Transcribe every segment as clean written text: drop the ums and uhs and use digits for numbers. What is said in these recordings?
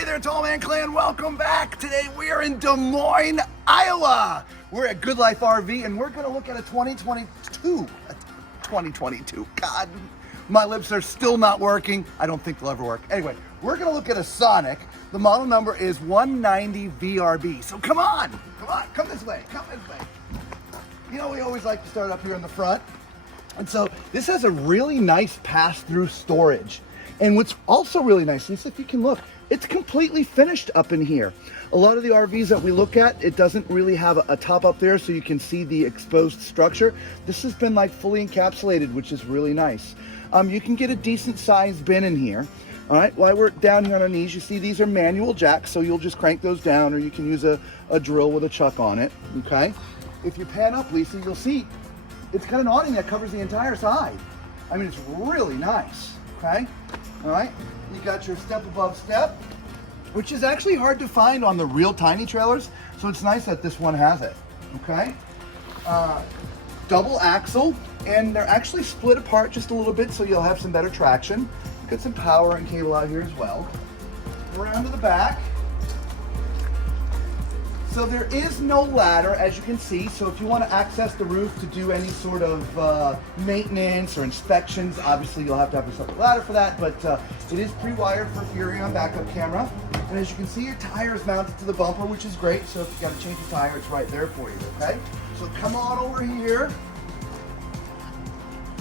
Hey there, Tall Man Clan, welcome back. Today we are in Des Moines, Iowa. We're at Good Life RV and we're gonna look at a 2022. God, my lips are still not working. I don't think they'll ever work. Anyway, we're gonna look at a Sonic. The model number is 190 VRB. So come this way, You know, we always like to start up here in the front. And so this has a really nice pass-through storage. And what's also really nice, and if you can look, it's completely finished up in here. A lot of the RVs that we look at, it doesn't really have a top up there so you can see the exposed structure. This has been like fully encapsulated, which is really nice. You can get a decent sized bin in here. All right, while we're down here on our knees, you see these are manual jacks, so you'll just crank those down, or you can use a drill with a chuck on it, okay? If you pan up, Lisa, you'll see it's got an awning that covers the entire side. I mean, it's really nice, okay? All right, you got your step above step, which is actually hard to find on the real tiny trailers, so it's nice that this one has it, okay? Double axle, and they're actually split apart just a little bit so you'll have some better traction. Got some power and cable out here as well. Around to the back. So there is no ladder, as you can see, so if you want to access the roof to do any sort of maintenance or inspections, obviously you'll have to have a separate ladder for that, but it is pre-wired for Furion backup camera. And as you can see, your tire is mounted to the bumper, which is great, so if you got to change the tire, it's right there for you, okay? So come on over here.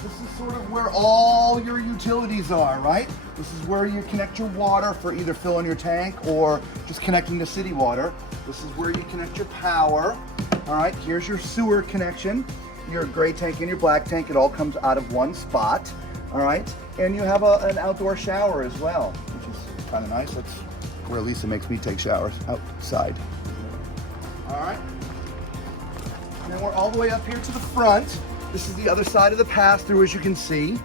This is sort of where all your utilities are, right? This is where you connect your water for either filling your tank or just connecting to city water. This is where you connect your power. All right, here's your sewer connection. Your gray tank and your black tank, it all comes out of one spot. All right, and you have an outdoor shower as well, which is kind of nice. That's where Lisa makes me take showers, outside. All right, and then we're all the way up here to the front. This is the other side of the pass-through, as you can see.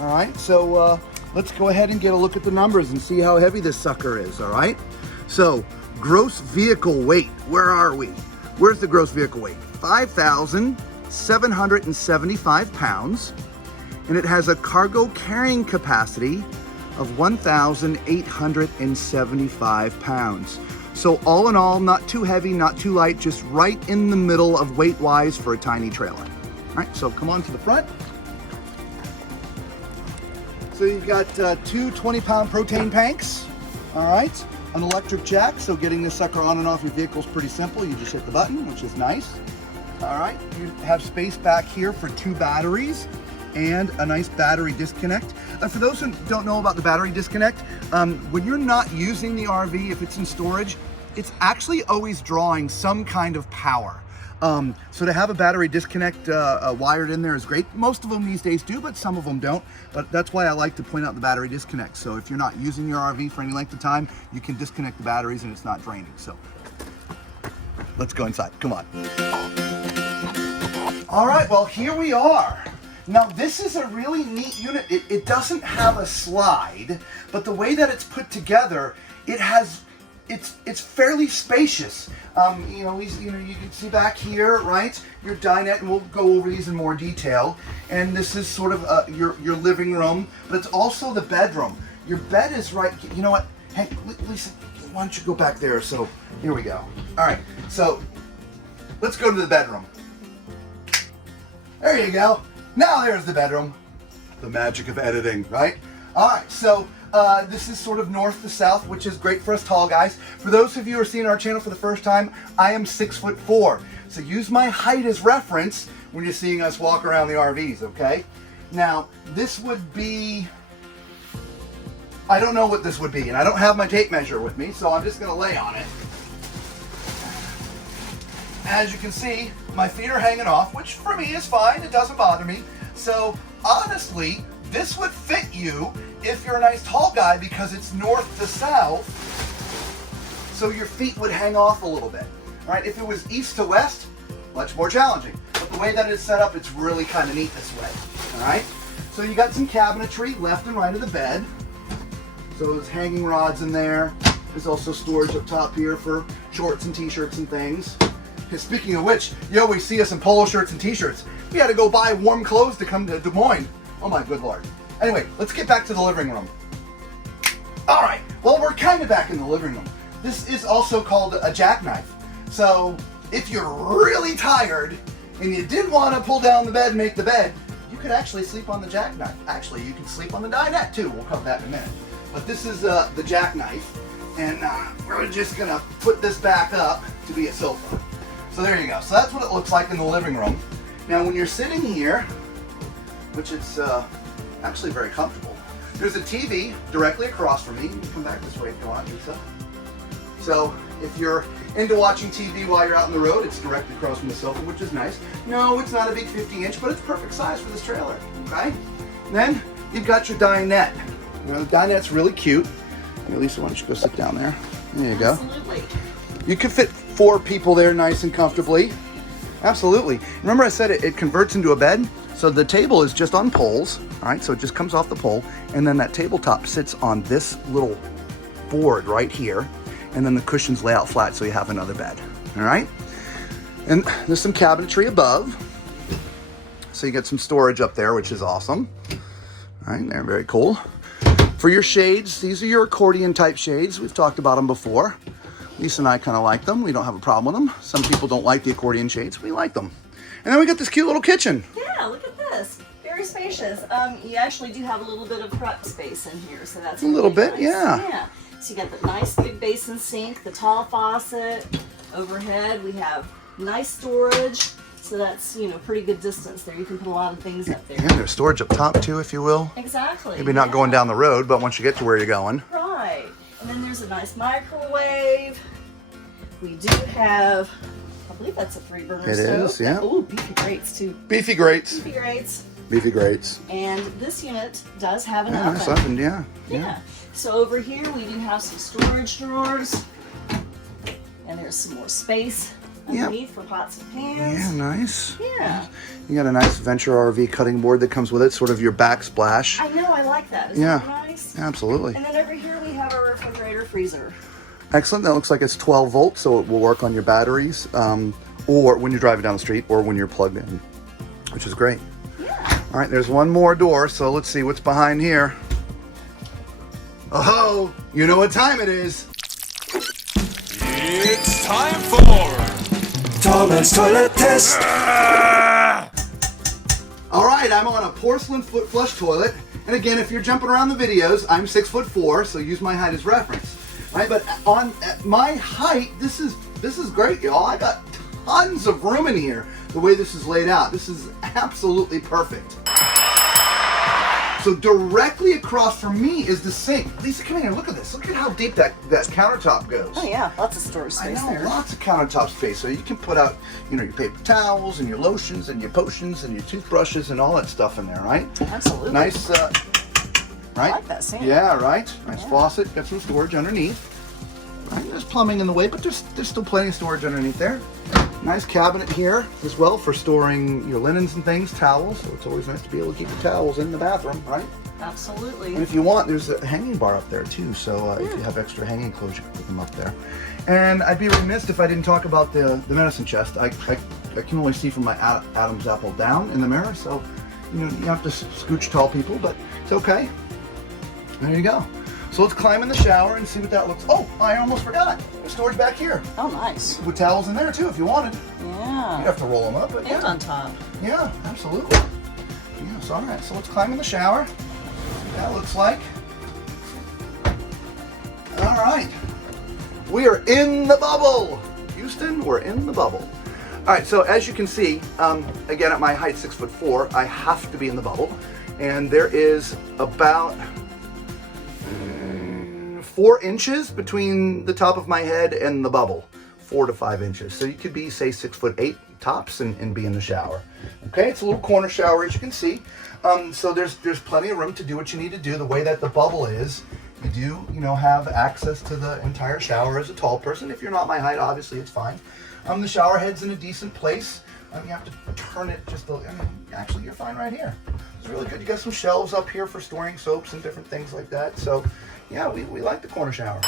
All right, so let's go ahead and get a look at the numbers and see how heavy this sucker is, all right? So, gross vehicle weight, where are we? Where's the gross vehicle weight? 5,775 pounds, and it has a cargo carrying capacity of 1,875 pounds. So all in all, not too heavy, not too light, just right in the middle of weight-wise for a tiny trailer. All right, so come on to the front. So you've got two 20-pound propane tanks, all right, an electric jack, so getting this sucker on and off your vehicle is pretty simple. You just hit the button, which is nice. All right, you have space back here for two batteries and a nice battery disconnect. For those who don't know about the battery disconnect, when you're not using the RV, if it's in storage, it's actually always drawing some kind of power. So to have a battery disconnect wired in there is great. Most of them these days do, but some of them don't. But that's why I like to point out the battery disconnect. So if you're not using your RV for any length of time, you can disconnect the batteries and it's not draining. So let's go inside, come on. All right, well, here we are. Now this is a really neat unit. It doesn't have a slide, but the way that it's put together, it's fairly spacious. You can see back here, right? Your dinette, and we'll go over these in more detail. And this is sort of your living room, but it's also the bedroom. Your bed is right. You know what? Hey, Lisa, why don't you go back there? So here we go. All right. So let's go to the bedroom. There you go. Now there's the bedroom. The magic of editing, right? All right. So. This is sort of north to south, which is great for us tall guys. For those of you who are seeing our channel for the first time, I am 6'4". So use my height as reference when you're seeing us walk around the RVs, okay? Now, this would be, I don't know what this would be, and I don't have my tape measure with me, so I'm just gonna lay on it. As you can see, my feet are hanging off, which for me is fine, it doesn't bother me. So honestly, this would fit you if you're a nice tall guy because it's north to south, so your feet would hang off a little bit. All right, if it was east to west, much more challenging. But the way that it's set up, it's really kind of neat this way. All right, so you got some cabinetry left and right of the bed. So there's hanging rods in there. There's also storage up top here for shorts and t-shirts and things. And speaking of which, you always see us in polo shirts and t-shirts. We had to go buy warm clothes to come to Des Moines. Oh my good Lord. Anyway, let's get back to the living room. All right, Well, we're kind of back in the living room. This is also called a jackknife. So if you're really tired and you didn't want to pull down the bed and make the bed, you could actually sleep on the jackknife. Actually, you can sleep on the dinette too. We'll cover that in a minute. But this is the jackknife, and we're just gonna put this back up to be a sofa. So there you go. So that's what it looks like in the living room. Now when you're sitting here, which is actually very comfortable, there's a TV directly across from me. You can come back this way if you want, Lisa. So if you're into watching TV while you're out on the road, it's directly across from the sofa, which is nice. No, it's not a big 50-inch, but it's perfect size for this trailer, okay? And then you've got your dinette. You know, the dinette's really cute. Here, Lisa, why don't you go sit down there? There you go. Absolutely. You can fit 4 people there nice and comfortably. Absolutely. Remember I said it converts into a bed? So the table is just on poles, all right? So it just comes off the pole, and then that tabletop sits on this little board right here, and then the cushions lay out flat so you have another bed, all right? And there's some cabinetry above. So you get some storage up there, which is awesome. All right, they're very cool. For your shades, these are your accordion type shades. We've talked about them before. Lisa and I kind of like them. We don't have a problem with them. Some people don't like the accordion shades. We like them. And then we got this cute little kitchen. Yeah, look at this. Very spacious. You actually do have a little bit of prep space in here, so that's A little really bit, nice. yeah. Yeah. So you got the nice big basin sink, the tall faucet. Overhead, we have nice storage. So that's, you know, pretty good distance there. You can put a lot of things up there. Yeah, there's storage up top too, if you will. Exactly. Maybe not going down the road, but once you get to where you're going. Right. And then there's a nice microwave. We do have, I believe that's a 3-burner It stove. is, yeah. Oh, beefy grates too. Beefy grates. Beefy grates. Beefy grates. And this unit does have an Yeah, oven. nice oven, yeah. Yeah. So over here we do have some storage drawers. And there's some more space underneath for pots and pans. Yeah, nice. Yeah. You got a nice Venture RV cutting board that comes with it, sort of your backsplash. I know, I like that. Isn't Yeah. that nice? Absolutely. And then over here we have our refrigerator freezer. Excellent. That looks like it's 12 volts, so it will work on your batteries, or when you're driving down the street, or when you're plugged in, which is great. Yeah. All right, there's one more door, so let's see what's behind here. Oh, you know what time it is. It's time for Tall Man's Toilet Test. All right, I'm on a porcelain foot flush toilet, and again, if you're jumping around the videos, I'm 6'4", so use my height as reference. Right, but at my height, this is great, y'all. I got tons of room in here. The way this is laid out, this is absolutely perfect. So directly across from me is the sink. Lisa, come here. Look at this. Look at how deep that countertop goes. Oh yeah, lots of storage I space know, there. lots of countertop space. So you can put out, you know, your paper towels and your lotions and your potions and your toothbrushes and all that stuff in there, right? Absolutely. Nice, right? I like that sink. Yeah, right. Nice faucet. Got some storage underneath. Right, there's plumbing in the way, but there's still plenty of storage underneath there. Nice cabinet here as well for storing your linens and things, towels. So it's always nice to be able to keep your towels in the bathroom, right? Absolutely. And if you want, there's a hanging bar up there too. So if you have extra hanging clothes, you can put them up there. And I'd be remiss if I didn't talk about the medicine chest. I can only see from my Adam's apple down in the mirror, so you know you have to scooch tall people, but it's okay. There you go. So let's climb in the shower and see what that looks. Oh, I almost forgot. There's storage back here Oh, nice. with towels in there too, if you wanted. Yeah. You'd have to roll them up, but And yeah. on top. Yeah, absolutely. Yes, all right. So let's climb in the shower. See what that looks like. All right. We are in the bubble. Houston, we're in the bubble. All right, so as you can see, again, at my height, 6'4", I have to be in the bubble. And there is about 4 inches between the top of my head and the bubble. 4 to 5 inches. So you could be, say, 6'8" tops and be in the shower. Okay, it's a little corner shower, as you can see. So there's plenty of room to do what you need to do. The way that the bubble is, you do, you know, have access to the entire shower as a tall person. If you're not my height, obviously it's fine. The shower head's in a decent place. You have to turn it just a little. I mean, actually, you're fine right here. It's really good. You got some shelves up here for storing soaps and different things like that. So, yeah, we like the corner shower.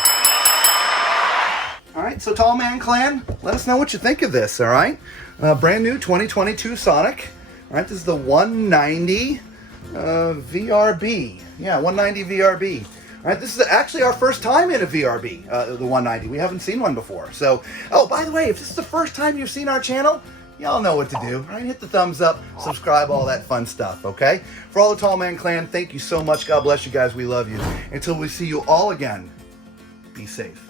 All right, so Tall Man Clan, let us know what you think of this, all right? Brand new 2022 Sonic. All right, this is the 190 VRB. Yeah, 190 VRB. All right, this is actually our first time in a VRB, the 190. We haven't seen one before. So, oh, by the way, if this is the first time you've seen our channel, y'all know what to do. All right, hit the thumbs up, subscribe, all that fun stuff, okay? For all the Tall Man Clan, thank you so much. God bless you guys. We love you. Until we see you all again, be safe.